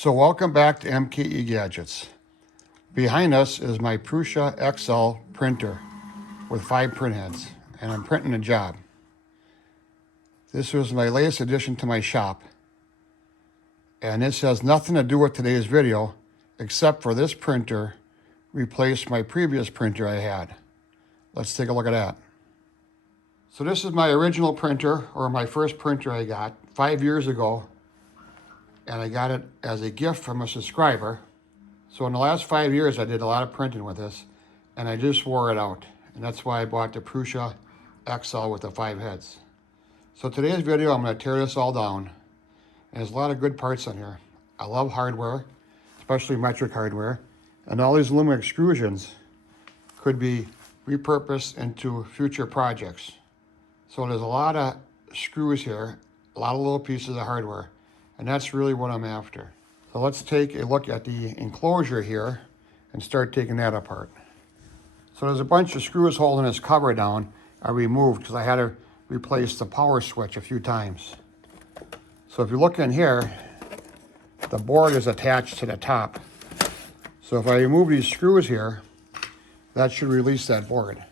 So welcome back to MKE Gadgets. Behind us is my Prusa XL printer with 5 print heads, and I'm printing a job. This was my latest addition to my shop, and this has nothing to do with today's video except for this printer replaced my previous printer I had. Let's take a look at that. So this is my original printer, or my first printer I got 5 years ago, and I got it as a gift from a subscriber. So in the last 5 years, I did a lot of printing with this, and I just wore it out. And that's why I bought the Prusa XL with the 5 heads. So today's video, I'm going to tear this all down. And there's a lot of good parts on here. I love hardware, especially metric hardware. And all these aluminum extrusions could be repurposed into future projects. So there's a lot of screws here, a lot of little pieces of hardware. And that's really what I'm after. So let's take a look at the enclosure here and start taking that apart. So there's a bunch of screws holding this cover down I removed because I had to replace the power switch a few times. So if you look in here, the board is attached to the top. So if I remove these screws here, that should release that board.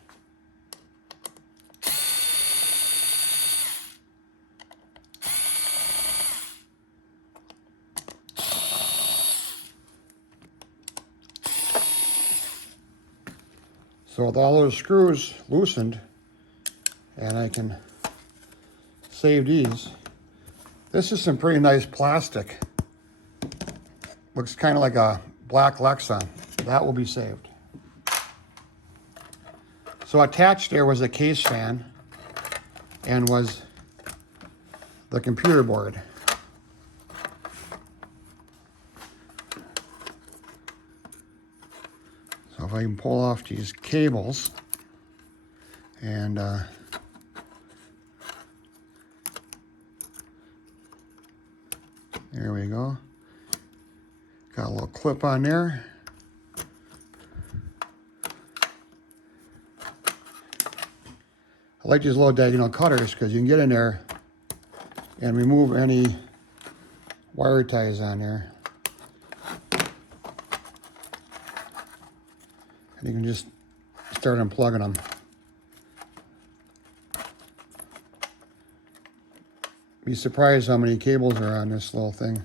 So with all those screws loosened, and I can save these. This is some pretty nice plastic. Looks kind of like a black Lexan. That will be saved. So attached there was a case fan and was the computer board. So if I can pull off these cables and there we go. Got a little clip on there. I like these little diagonal cutters because you can get in there and remove any wire ties on there. And you can just start unplugging them. Be surprised how many cables are on this little thing.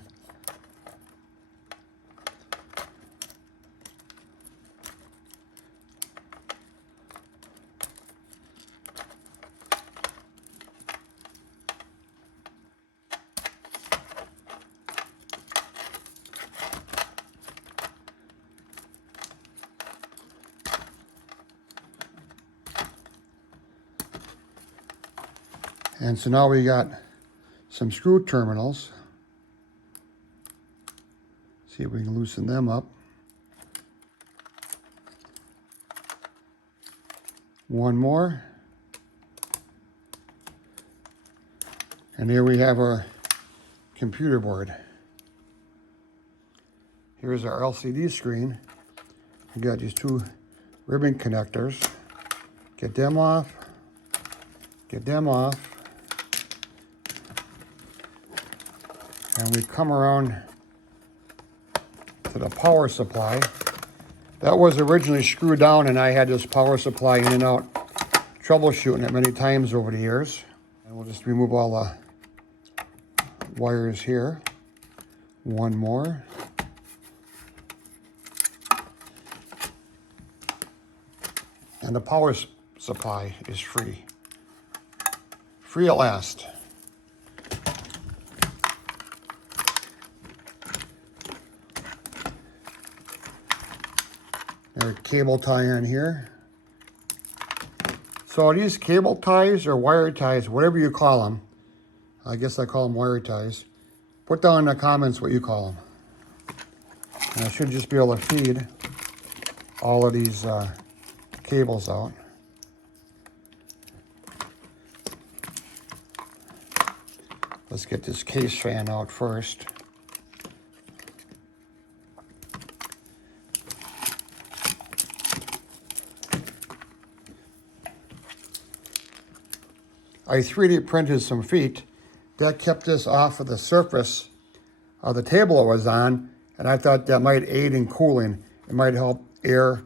And so now we got some screw terminals. See if we can loosen them up. One more. And here we have our computer board. Here's our LCD screen. We got these 2 ribbon connectors. Get them off. Get them off. And we come around to the power supply. That was originally screwed down, and I had this power supply in and out, troubleshooting it many times over the years. And we'll just remove all the wires here. One more. And the power supply is free. Free at last. There's a cable tie on here. So are these cable ties or wire ties, whatever you call them, I guess I call them wire ties, put down in the comments what you call them. And I should just be able to feed all of these cables out. Let's get this case fan out first. I 3D printed some feet. That kept this off of the surface the table it was on, and I thought that might aid in cooling. It might help air,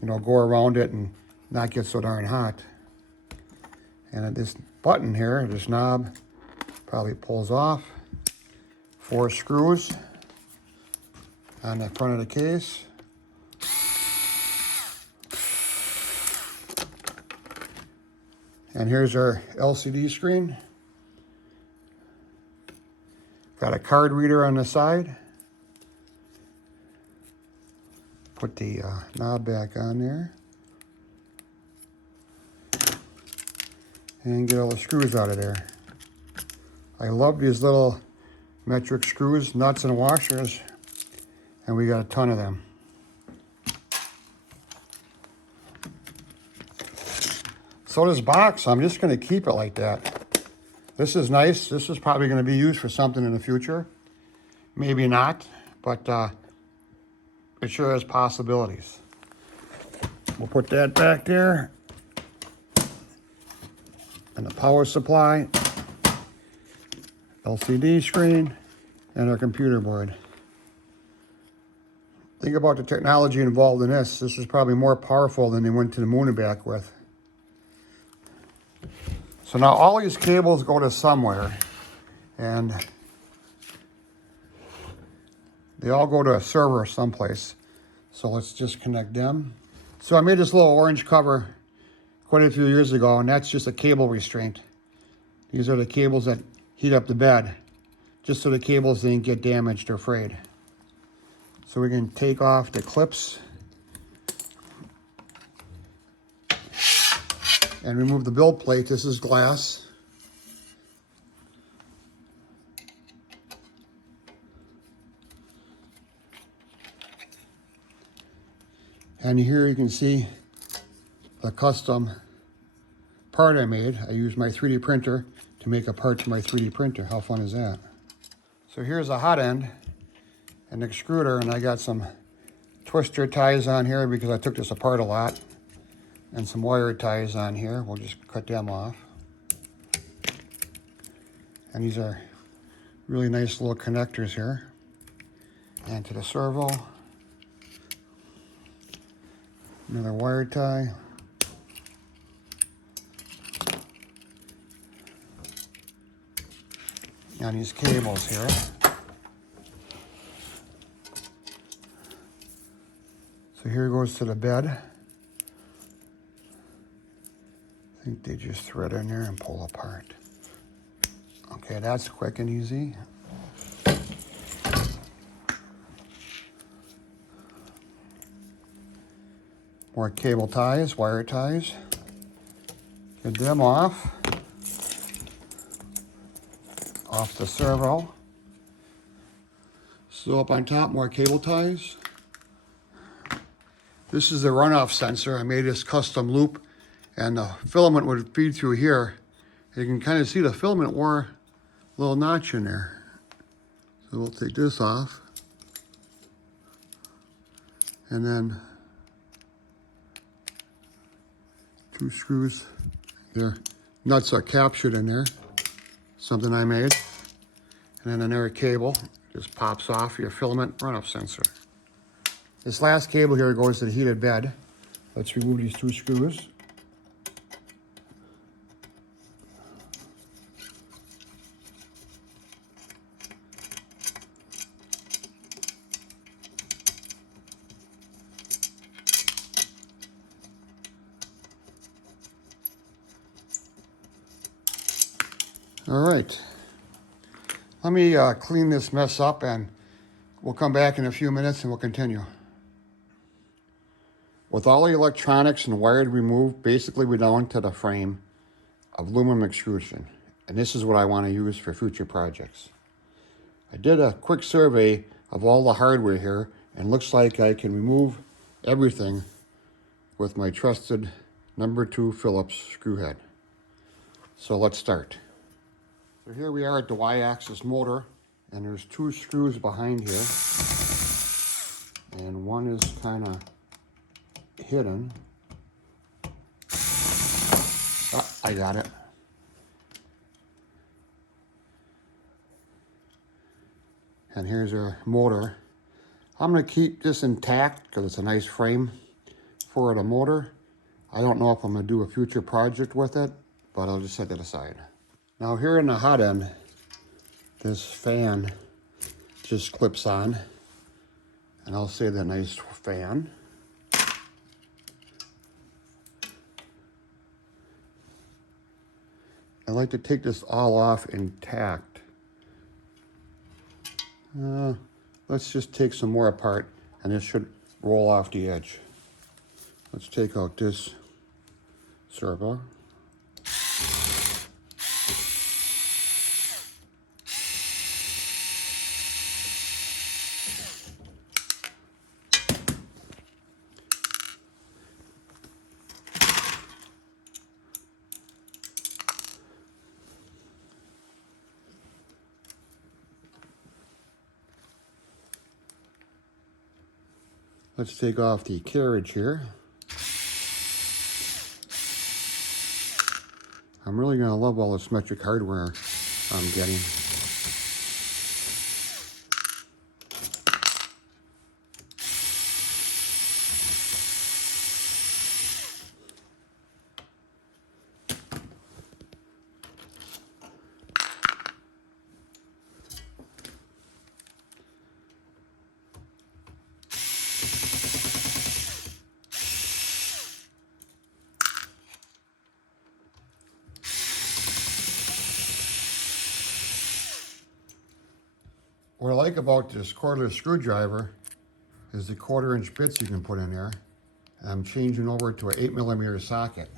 go around it and not get so darn hot. And this button here, this knob, probably pulls off. 4 screws on the front of the case. And here's our LCD screen. Got a card reader on the side. Put the knob back on there. And get all the screws out of there. I love these little metric screws, nuts and washers, and we got a ton of them. So this box, I'm just going to keep it like that. This is nice. This is probably going to be used for something in the future. Maybe not, but it sure has possibilities. We'll put that back there. And the power supply, LCD screen, and our computer board. Think about the technology involved in this. This is probably more powerful than they went to the moon and back with. So now all these cables go to somewhere, and they all go to a server someplace. So let's just connect them. So I made this little orange cover quite a few years ago, and that's just a cable restraint. These are the cables that heat up the bed, just so the cables didn't get damaged or frayed. So we can take off the clips and remove the build plate. This is glass. And here you can see the custom part I made. I used my 3D printer to make a part to my 3D printer. How fun is that? So here's a hot end, an extruder, and I got some twister ties on here because I took this apart a lot, and some wire ties on here. We'll just cut them off. And these are really nice little connectors here. And to the servo, another wire tie. On these cables here. So here goes to the bed. I think they just thread in there and pull apart. Okay, that's quick and easy. More cable ties, wire ties. Get them off. Off the servo. So up on top, more cable ties. This is the runoff sensor. I made this custom loop, and the filament would feed through here. You can kind of see the filament wore a little notch in there. So we'll take this off. And then 2 screws. Their nuts are captured in there. Something I made. And then another cable just pops off your filament runoff sensor. This last cable here goes to the heated bed. Let's remove these 2 screws. All right. Let me clean this mess up, and we'll come back in a few minutes and we'll continue. With all the electronics and wired removed, basically we're down to the frame of aluminum extrusion. And this is what I want to use for future projects. I did a quick survey of all the hardware here, and looks like I can remove everything with my trusted #2 Phillips screw head. So let's start. So here we are at the Y-axis motor, and there's 2 screws behind here, and one is kind of hidden. Oh, I got it. And here's our motor. I'm going to keep this intact because it's a nice frame for the motor. I don't know if I'm going to do a future project with it, but I'll just set that aside. Now here in the hot end, this fan just clips on, and I'll say the nice fan. I like to take this all off intact. Let's just take some more apart, and this should roll off the edge. Let's take out this servo. Let's take off the carriage here. I'm really going to love all this metric hardware I'm getting. What I like about this cordless screwdriver is the 1/4-inch bits you can put in there. And I'm changing over to an 8mm socket.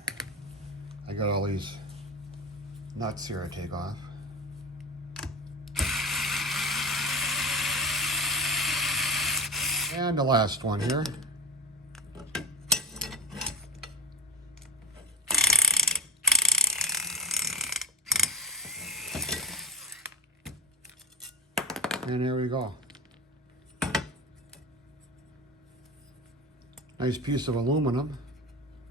I got all these nuts here to take off. And the last one here. And there we go. Nice piece of aluminum.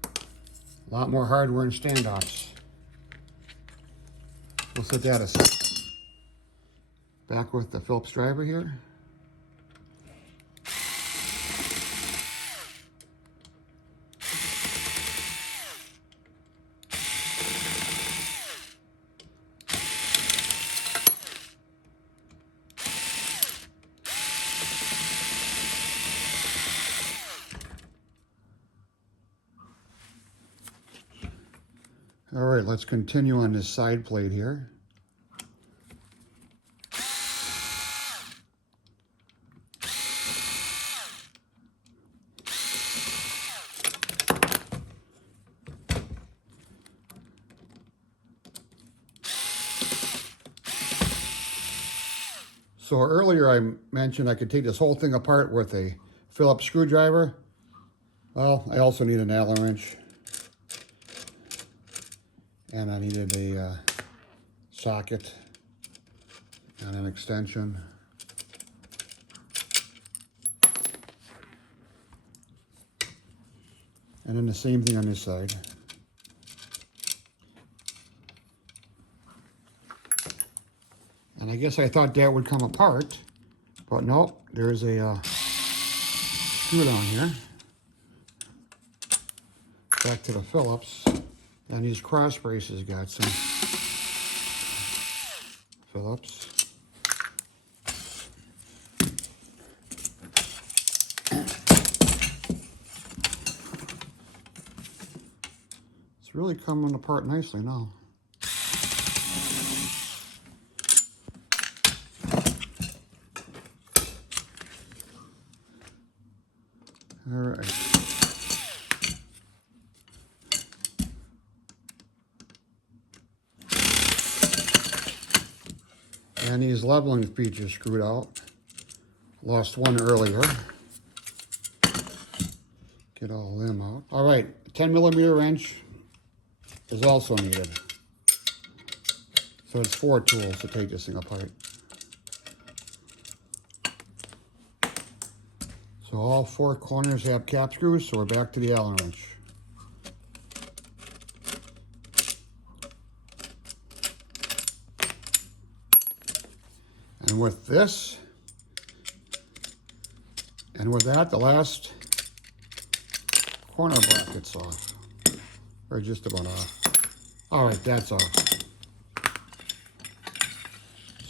A lot more hardware and standoffs. We'll set that aside. Back with the Phillips driver here. All right, let's continue on this side plate here. So earlier I mentioned I could take this whole thing apart with a Phillips screwdriver. Well, I also need an Allen wrench. And I needed a socket and an extension. And then the same thing on this side. And I guess I thought that would come apart, but nope, there's a screw down here. Back to the Phillips. And these cross braces got some Phillips. It's really coming apart nicely now. All right. And these leveling features screwed out. Lost one earlier. Get all of them out. All right, 10mm wrench is also needed. So it's 4 tools to take this thing apart. So all 4 corners have cap screws, so we're back to the Allen wrench. And with this, And with that, the last corner bracket's off, or just about off. All right, that's off.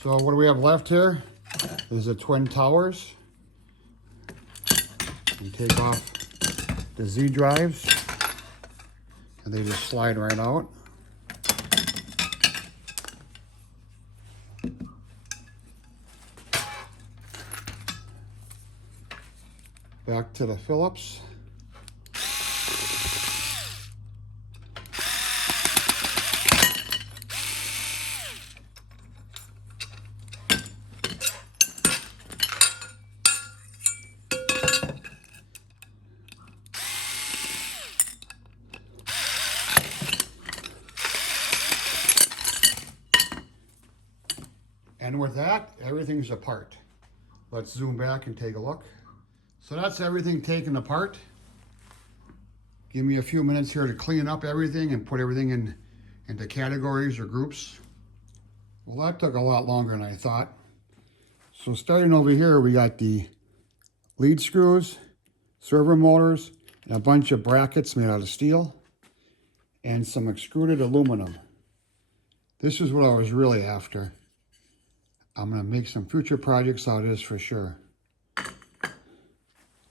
So what do we have left here is the twin towers. You take off the Z drives and they just slide right out. Back to the Phillips. And with that, everything's apart. Let's zoom back and take a look. So that's everything taken apart. Give me a few minutes here to clean up everything and put everything into categories or groups. Well, that took a lot longer than I thought. So starting over here, we got the lead screws, servo motors, and a bunch of brackets made out of steel, and some extruded aluminum. This is what I was really after. I'm gonna make some future projects out of this for sure.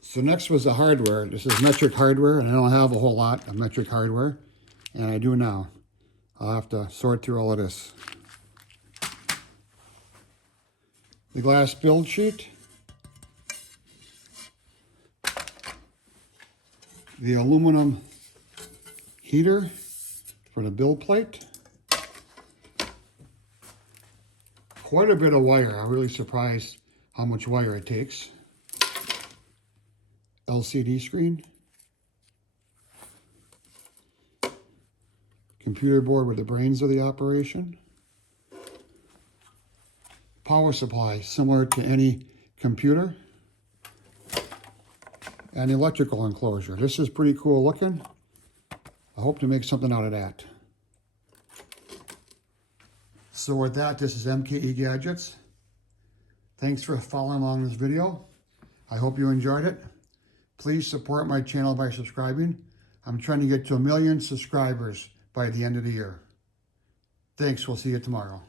So next was the hardware. This is metric hardware, and I don't have a whole lot of metric hardware, and I do now. I'll have to sort through all of this. The glass build sheet. The aluminum heater for the build plate. Quite a bit of wire. I'm really surprised how much wire it takes. LCD screen. Computer board with the brains of the operation. Power supply, similar to any computer. And electrical enclosure. This is pretty cool looking. I hope to make something out of that. So with that, this is Mkegadgets. Thanks for following along this video. I hope you enjoyed it. Please support my channel by subscribing. I'm trying to get to 1 million subscribers by the end of the year. Thanks, we'll see you tomorrow.